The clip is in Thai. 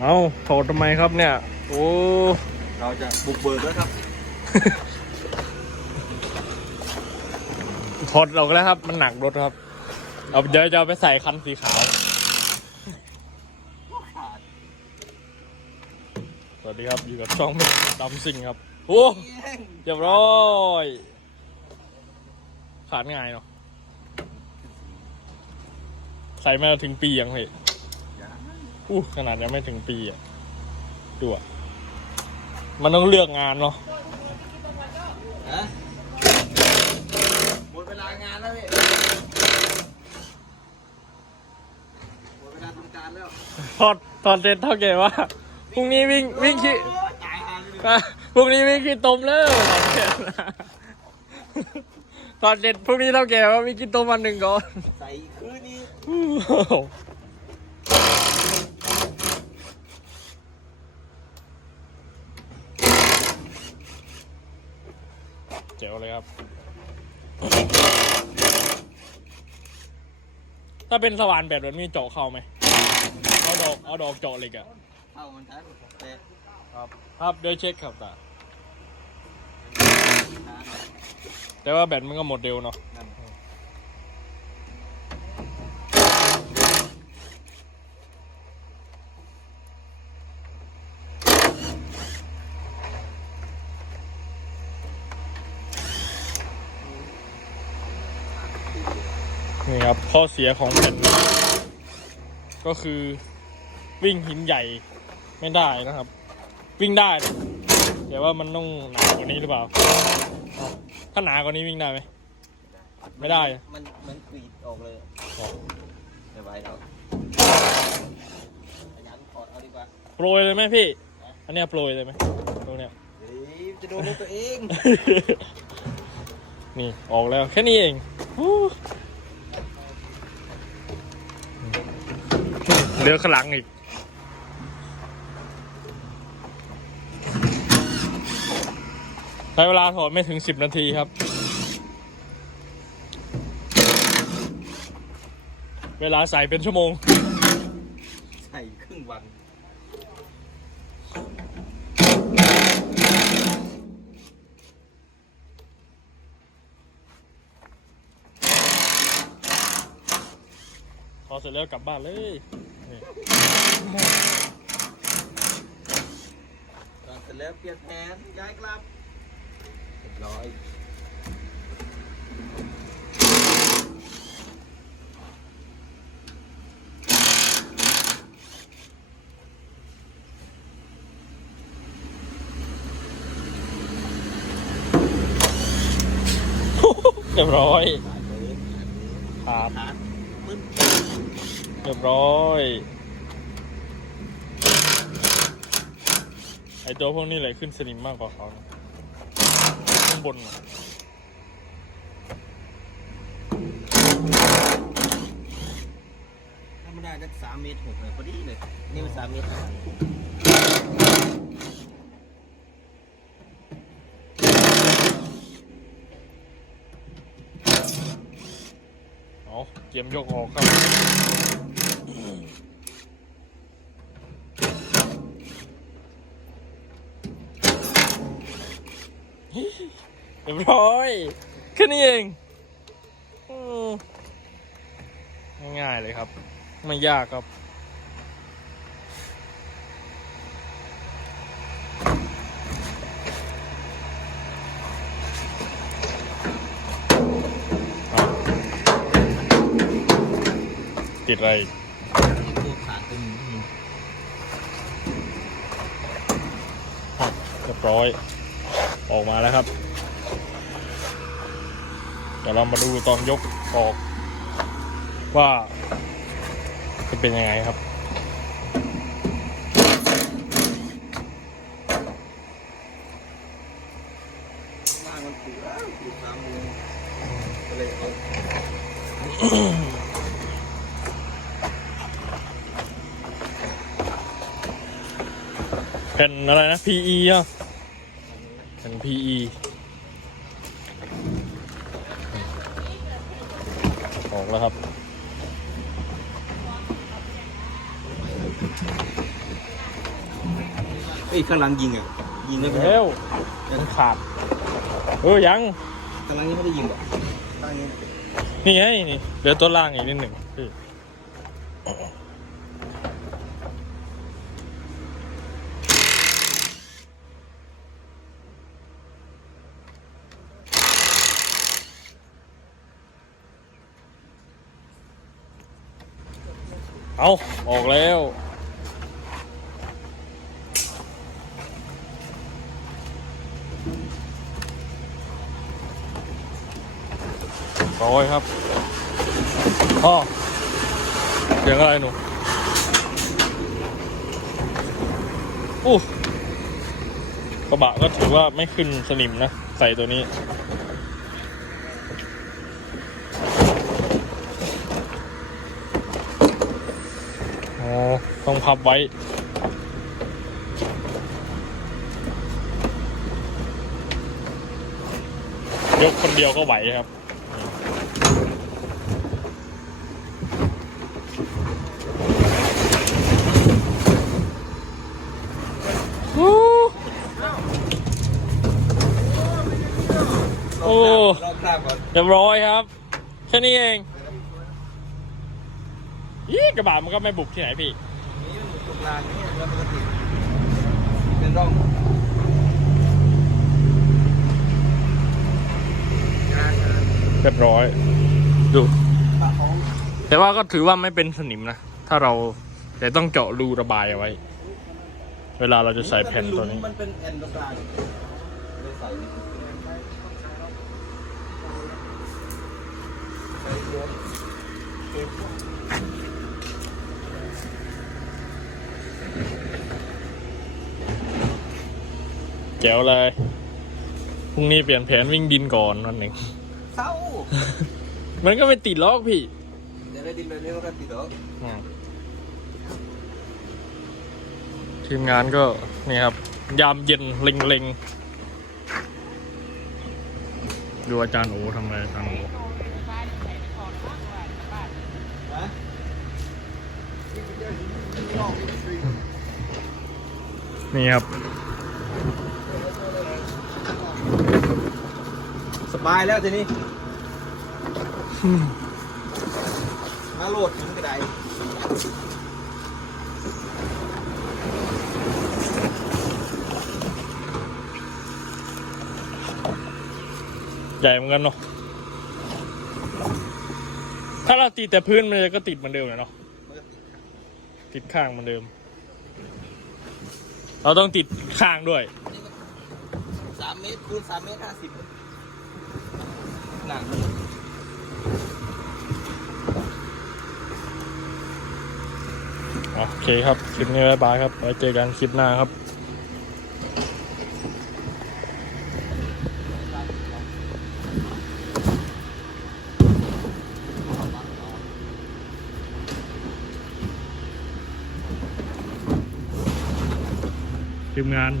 เอาถอดทำไมครับเนี่ย โอ้ เราจะบุกเบิกแล้วครับ ถอดออกแล้วครับ มันหนักรถครับ เอาเดี๋ยวจะเอาไปใส่คันสีขาว สวัสดีครับ อยู่กับช่องดำซิงครับ โอ้เรียบร้อย ขาดง่ายเนาะ ใส่มาถึงปียังเลยอู้ ขนาดยังไม่ถึงปีอะดูอะมันต้องเลือกงานเนาะฮะหมดเวลางานแล้วพี่หมดเวลาทำการแล้วทอดทอดเสร็จเท่าแก่ว่าพรุ่งนี้วิ่งวิ่งขี้ตายหาเลยอะพรุ่งนี้วิ่งขี้ตมแล้วทอดเสร็จพรุ่งนี้เท่าแก่ว่าวิ่งขี้ตมวันหนึ่งก่อน ใส่คืนนี้ เจ๋วเลยครับ ถ้าเป็นสว่านแบบนี้เจาะเข้าไหม เอาดอกเอาดอกเจาะเหล็กอะเข้ามันทันแต่ครับครับเดี๋ยวเช็คครับตาทานแต่ว่าแบตมันก็หมดเร็วเนาะ นั่นนี่ครับข้อเสียของแผ่นนี้ก็คือวิ่งหินใหญ่ไม่ได้นะครับ วิ่งได้นะแต่ว่ามันต้องหนากว่านี้หรือเปล่าเอาถ้าหนากว่านี้วิ่งได้ไหม ไม่ได้ มันเหมือนกรีดออกเลยอ๋อไม่ไหวแล้วขยันถอดเอาดีกว่าโปรยเลยไหมพี่ อันเนี้ยโปรยเลยไหมตรงเนี้ยเฮ้ยจะโดนรถตัวเอง นี่ออกแล้วแค่นี้เอง เหลือข้างหลังอีก ใช้เวลาถอดไม่ถึงสิบนาทีครับ เวลาใส่เป็นชั่วโมง ใส่ครึ่งวัน พอเสร็จแล้วกลับบ้านเลย นี่ตอนเสร็จแล้วเปลี่ยนแผนย้ายกลับเรียบร้อย เรียบร้อย ผ่านเลย ขาด ผ่านปึ๊บ เรียบร้อยไอตัวพวกนี้เลยขึ้นสนิมมากกว่าเขานะข้างบนน่ะถ้าไม่ได้จะสามเมตรหกเลยพอดีเลย นี่มันสามเมตรห้าเอาเกมยกออกครับ เรียบร้อยแค่นี้เองอืมง่ายๆเลยครับ ไม่ยากครับ ติดอะไรอีกตัวขาดตึงเรียบร้อย ออกมาแล้วครับ เดี๋ยวเรามาดูตอนยกออก ว่าจะเป็นยังไงครับล่างมันปูแล้วปูสามมือก็เลยเอาแผ่นอะไรนะ PE อะ PE ออกแล้วครับ เอ้ยข้างหลังยิงอะ ยิงได้ไหมเร็วมันขาด เออยัง ข้างหลังยังไม่ได้ยิงหรอกข้างนี้นี่ไงนี่เหลือตัวล่างอีกนิดหนึ่งพี่ เอาออกแล้ว ร้อยครับพ่อเสียงอะไรหนูอู้กระบะก็ถือว่าไม่ขึ้นสนิมนะ ใส่ตัวนี้ ต้องพับไว้ ยกคนเดียวก็ไหวครับโอ้โอ้รอบคราบก่อนเรียบร้อยครับ แค่นี้เองยี่กระบะมันก็ไม่บุกที่ไหนพี่ ลางนี่แล้วปกติเป็นร่องเรียบร้อย ดูปะของแต่ว่าก็ถือว่าไม่เป็นสนิมนะ ถ้าเราแต่ต้องเจาะรูระบายเอาไว้ เวลาเราจะใส่แผ่นตัวนี้ มันเป็นแอนตรงกลางเลยใส่นี่ใส่รถเก็บ แจ๋วเลยพรุ่งนี้เปลี่ยนแผนวิ่งดินก่อนวันหนึ่งเศร้ามันก็ไม่ติดล็อกพี่เดี๋ยวได้ดินแบบนี้มันก็ติดดอกอืมทีมงานก็นี่ครับ ยามเย็นเล็งๆดูอาจารย์โอทำอะไรอาจารย์โอนะนี่ครับ บายแล้วทีนี้มาโหลดทิ้งก็ได้ใหญ่เหมือนกันเนาะ ถ้าเราติดแต่พื้นมันก็ติดเหมือนเดิมเลยเนาะมันก็ติดครับติดข้างเหมือนเดิม เราต้องติดข้างด้วยนี่ก็สามเมตรคูณสามเมตรห้าสิบ หนังโอเคครับ คลิปนี้บ๊ายบายครับ ไว้เจอกันคลิปหน้าครับทีมงาน